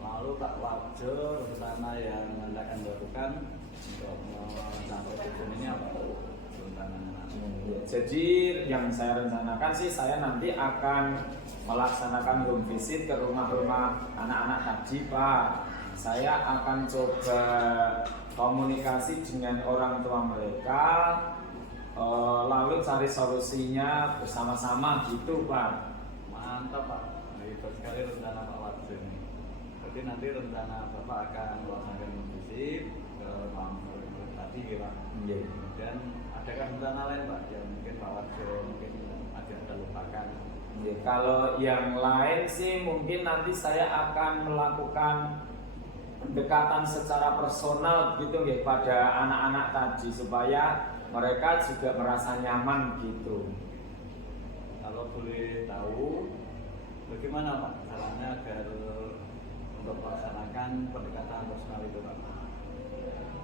lalu Pak Warjo rencana yang Anda akan lakukan untuk mencapai tujuan ini apa rencananya nanti? Jadi yang saya rencanakan sih, saya nanti akan melaksanakan home visit ke rumah-rumah anak-anak haji Pak. Saya akan coba komunikasi dengan orang tua mereka, lalu cari solusinya bersama-sama gitu Pak. Mantap Pak, hebat sekali rencana Pak Warjo ini. Jadi nanti rencana Bapak akan melaksanakan visit ke rumah tadi ya Pak. Dan adakah rencana lain Pak yang mungkin Pak Warjo mungkin agak terlupakan? Kalau yang lain sih mungkin nanti saya akan melakukan pendekatan secara personal gitu ya pada anak-anak tadi, supaya mereka juga merasa nyaman gitu. Kalau boleh tahu, bagaimana Pak caranya agar untuk melaksanakan pendekatan personal itu Pak?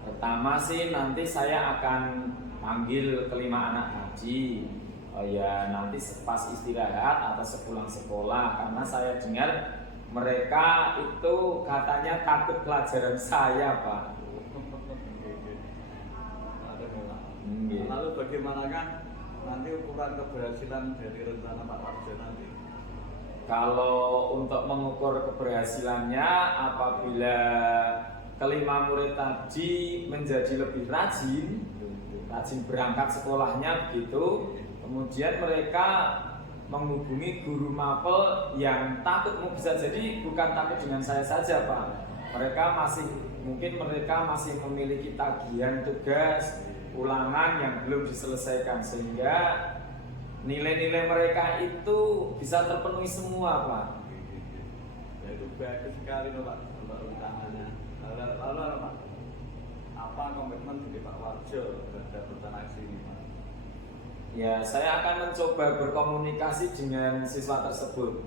Pertama sih nanti saya akan manggil kelima anak haji, ya nanti pas istirahat atau sepulang sekolah, karena saya dengar mereka itu katanya takut pelajaran saya Pak. Lalu bagaimanakah nanti ukuran keberhasilan dari rencana Pak Warjo nanti? Kalau untuk mengukur keberhasilannya, apabila kelima murid tadi menjadi lebih rajin berangkat sekolahnya begitu, kemudian mereka menghubungi guru mapel yang takut, bisa jadi bukan takut dengan saya saja Pak. Mereka masih memiliki tagihan tugas ulangan yang belum diselesaikan, sehingga nilai-nilai mereka itu bisa terpenuhi semua Pak. Ya itu bagus sekali loh Pak untuk rencananya. Lalu Pak, apa komitmen dari Pak Warjo terhadap rencana aksi ini Pak? Ya, saya akan mencoba berkomunikasi dengan siswa tersebut,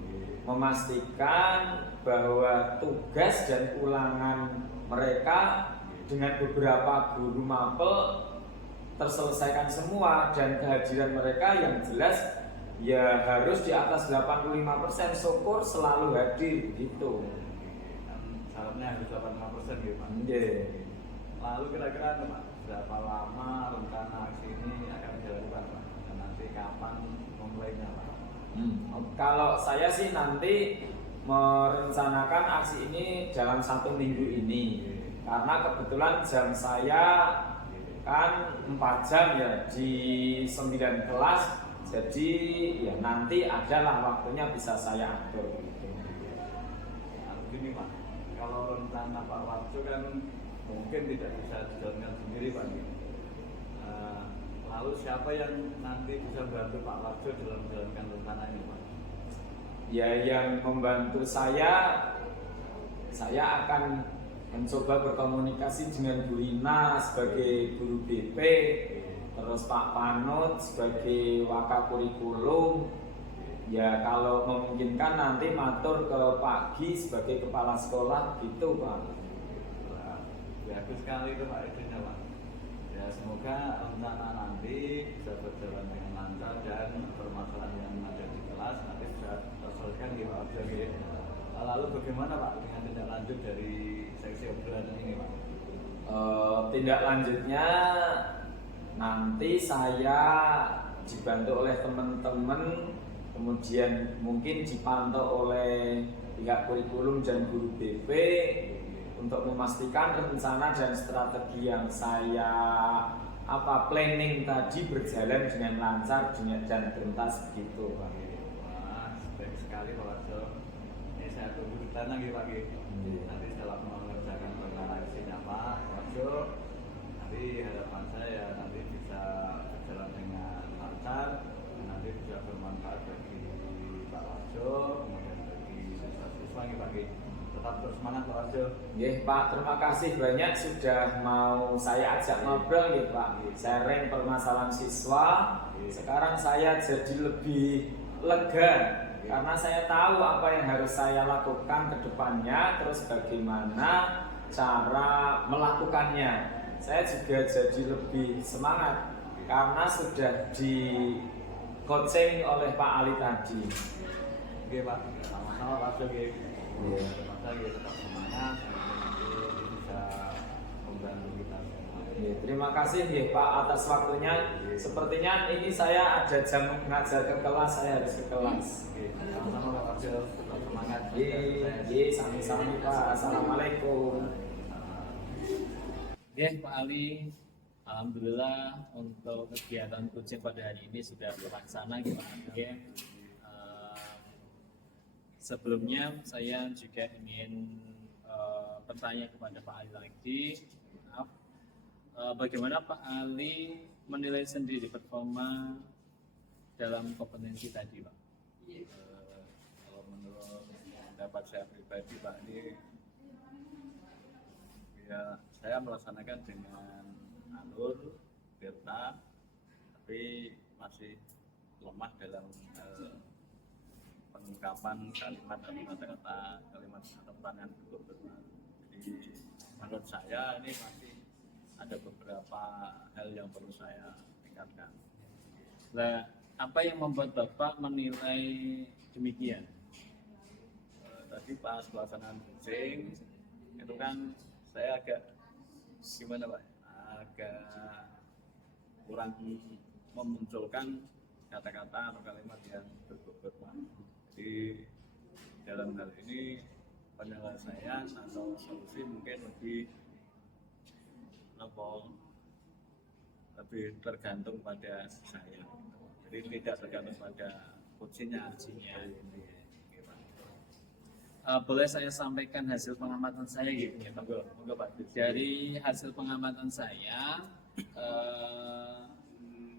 memastikan bahwa tugas dan ulangan mereka dengan beberapa guru mapel terselesaikan semua, dan kehadiran mereka yang jelas ya harus di atas 85%, syukur selalu hadir gitu. Syaratnya harus 85% gitu Pak. Lalu kira-kira Pak, berapa lama rencana aksi ini akan dilakukan Pak? Dan nanti kapan memulainya Pak? Kalau saya sih nanti merencanakan aksi ini dalam 1 minggu ini, karena kebetulan jam saya kan 4 jam ya di 9 kelas, jadi ya nanti adalah waktunya bisa saya atur. Gini Pak, kalau rencana Pak Warjo kan mungkin tidak bisa dijalankan sendiri Pak. Lalu siapa yang nanti bisa membantu Pak Warjo dalam menjalankan rencana ini Pak? Ya, yang membantu saya akan mencoba berkomunikasi dengan Bu Rina sebagai guru BP, terus Pak Panut sebagai wakakurikulum. Ya kalau memungkinkan nanti matur ke Pak Gi sebagai kepala sekolah gitu Pak. Bagus sekali itu Pak idenya Pak. Ya semoga rencana nanti bisa berjalan dengan lancar dan permasalahan yang ada di kelas nanti bisa terselesaikan di Pak Warjo. Lalu bagaimana Pak dengan tindak lanjut dari seksi obrolan ini Pak? Tindak lanjutnya nanti saya dibantu oleh teman-teman, kemudian mungkin dipantau oleh pihak kurikulum dan guru BP untuk memastikan rencana dan strategi yang saya planning tadi berjalan dengan lancar dan tuntas begitu Pak. Wah, baik sekali Pak Warjo. Ini saya tunggu di sana Pak. Nanti setelah mengerjakan rencana aksinya Pak Warjo, nanti harapan saya nanti bisa berjalan dengan lancar, nanti bisa bermanfaat bagi Pak Warjo, kemudian bagi siswa-siswa Pak. Tetap bersemangat Pak Warjo. Pak, terima kasih banyak sudah mau saya ajak ngobrol Pak, sharing permasalahan siswa. Sekarang saya jadi lebih lega karena saya tahu apa yang harus saya lakukan ke depannya, terus bagaimana cara melakukannya. Saya juga jadi lebih semangat karena sudah di coaching oleh Pak Ali tadi. Oke Pak, sama-sama Pak Jogi. Terima kasih tetap semangat, nanti bisa membantu kita semua. Terima kasih ya Pak atas waktunya. Sepertinya ini saya ada jam mengajar ke kelas, saya harus ke kelas. Oke, sama-sama Pak Jo, tetap semangat. Sami-sami Pak. Assalamualaikum. Oke, Pak Ali, alhamdulillah untuk kegiatan coaching pada hari ini sudah terlaksana gitu ya. Sebelumnya saya juga ingin bertanya kepada Pak Ali lagi, maaf, bagaimana Pak Ali menilai sendiri performa dalam kompetensi tadi, Pak? Kalau menurut pendapat saya pribadi Pak, ini ya saya melaksanakan dengan alur delta, tapi masih lemah dalam pengungkapan kalimat atau kata-kata, kalimat atau pertanyaan betul-betul. Jadi menurut saya ini masih ada beberapa hal yang perlu saya tingkatkan. Nah, apa yang membuat Bapak menilai demikian? Tadi pas pelaksanaan coaching itu kan saya agak gimana Pak, agak kurang memunculkan kata-kata atau kalimat yang berbobot Pak. Jadi dalam hal ini penyelesaian atau solusi mungkin lebih tergantung pada saya. Jadi tidak tergantung pada coachingnya. Boleh saya sampaikan hasil pengamatan saya gitu ya, monggo Pak. Dari hasil pengamatan saya,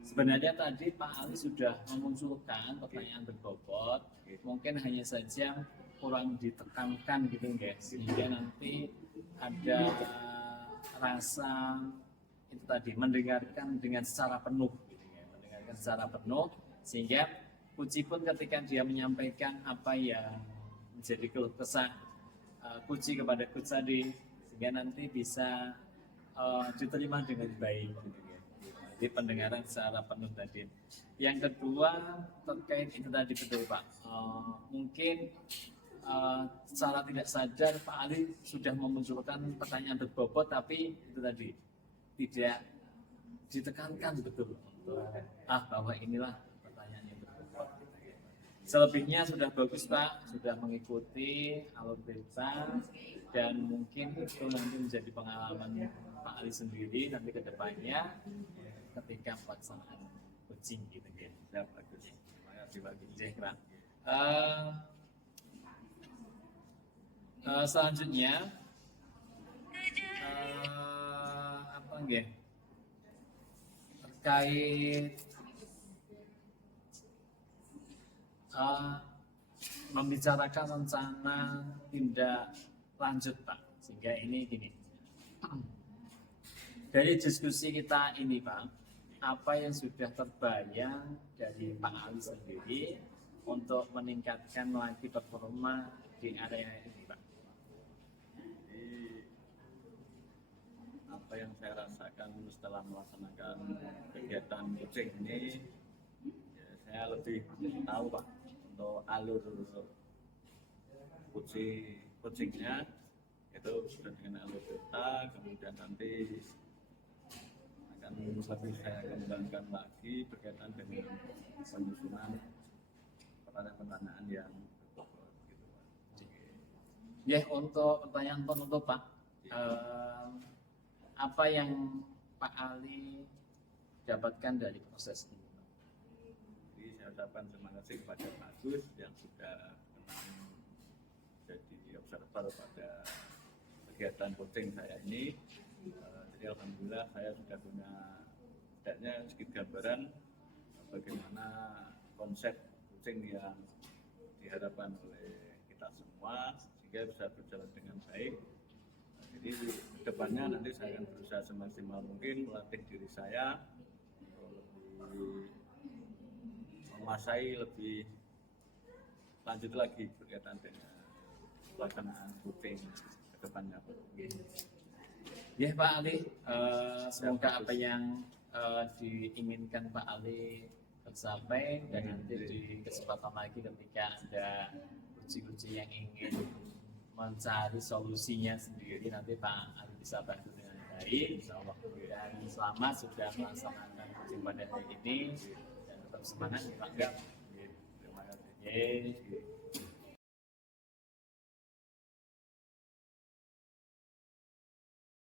sebenarnya tadi Pak Ali sudah memunculkan pertanyaan berbobot, mungkin hanya saja kurang ditekankan gitu guys, sehingga nanti ada rasa itu tadi mendengarkan dengan secara penuh, gitu ya, mendengarkan secara penuh, sehingga Puji pun ketika dia menyampaikan apa yang menjadi keluh kesah Puji kepada Coach tadi, sehingga nanti bisa diterima dengan baik gitu ya. Jadi pendengaran secara penuh tadi. Yang kedua terkait itu tadi betul Pak, mungkin secara tidak sadar Pak Ali sudah memunculkan pertanyaan berbobot, tapi itu tadi tidak ditekankan betul untuk bahwa inilah pertanyaan yang berbobot. Selebihnya sudah bagus Pak, sudah mengikuti alur delta, dan mungkin itu nanti menjadi pengalaman Pak Ali sendiri nanti ke depannya ketika pelaksanaan coaching gitu ya. Ya bagus, terima kasih bagi Pak. Selanjutnya apa nggih? Terkait membicarakan rencana tindak lanjut Pak, sehingga ini gini, dari diskusi kita ini Pak, apa yang sudah terbayang dari Pak Ali sendiri untuk meningkatkan lagi performa di area ini Pak? Jadi apa yang saya rasakan setelah melaksanakan kegiatan coaching ini, ya, saya lebih tahu Pak untuk alur coachingnya itu sudah dengan alur delta, kemudian nanti akan lebih saya kembangkan lagi berkaitan dengan penyusunan pertanyaan-pertanyaan yang berbobot gitu Pak. Ya, untuk pertanyaan penutup Pak, apa yang Pak Ali dapatkan dari proses ini? Jadi saya ucapkan terima kasih kepada Pak Gus yang sudah jadi observer pada kegiatan coaching saya ini. Jadi alhamdulillah saya sudah punya setidaknya sedikit gambaran bagaimana konsep coaching yang diharapkan oleh kita semua sehingga bisa berjalan dengan baik. Jadi kedepannya nanti saya akan berusaha semaksimal mungkin melatih diri saya untuk lebih menguasai lebih lanjut lagi berkaitan dengan pelaksanaan voting ke depannya. Ya Pak Ali, semoga apa yang diinginkan Pak Ali tercapai dan nanti di kesempatan lagi ketika ada uji-uji yang ingin mencari solusinya sendiri nanti Pak Ali bisa bantu dengan baik, insyaallah. Dan selamat sudah melaksanakan uji pada hari ini dan tetap semangat ya Pak. Terima kasih. Oke.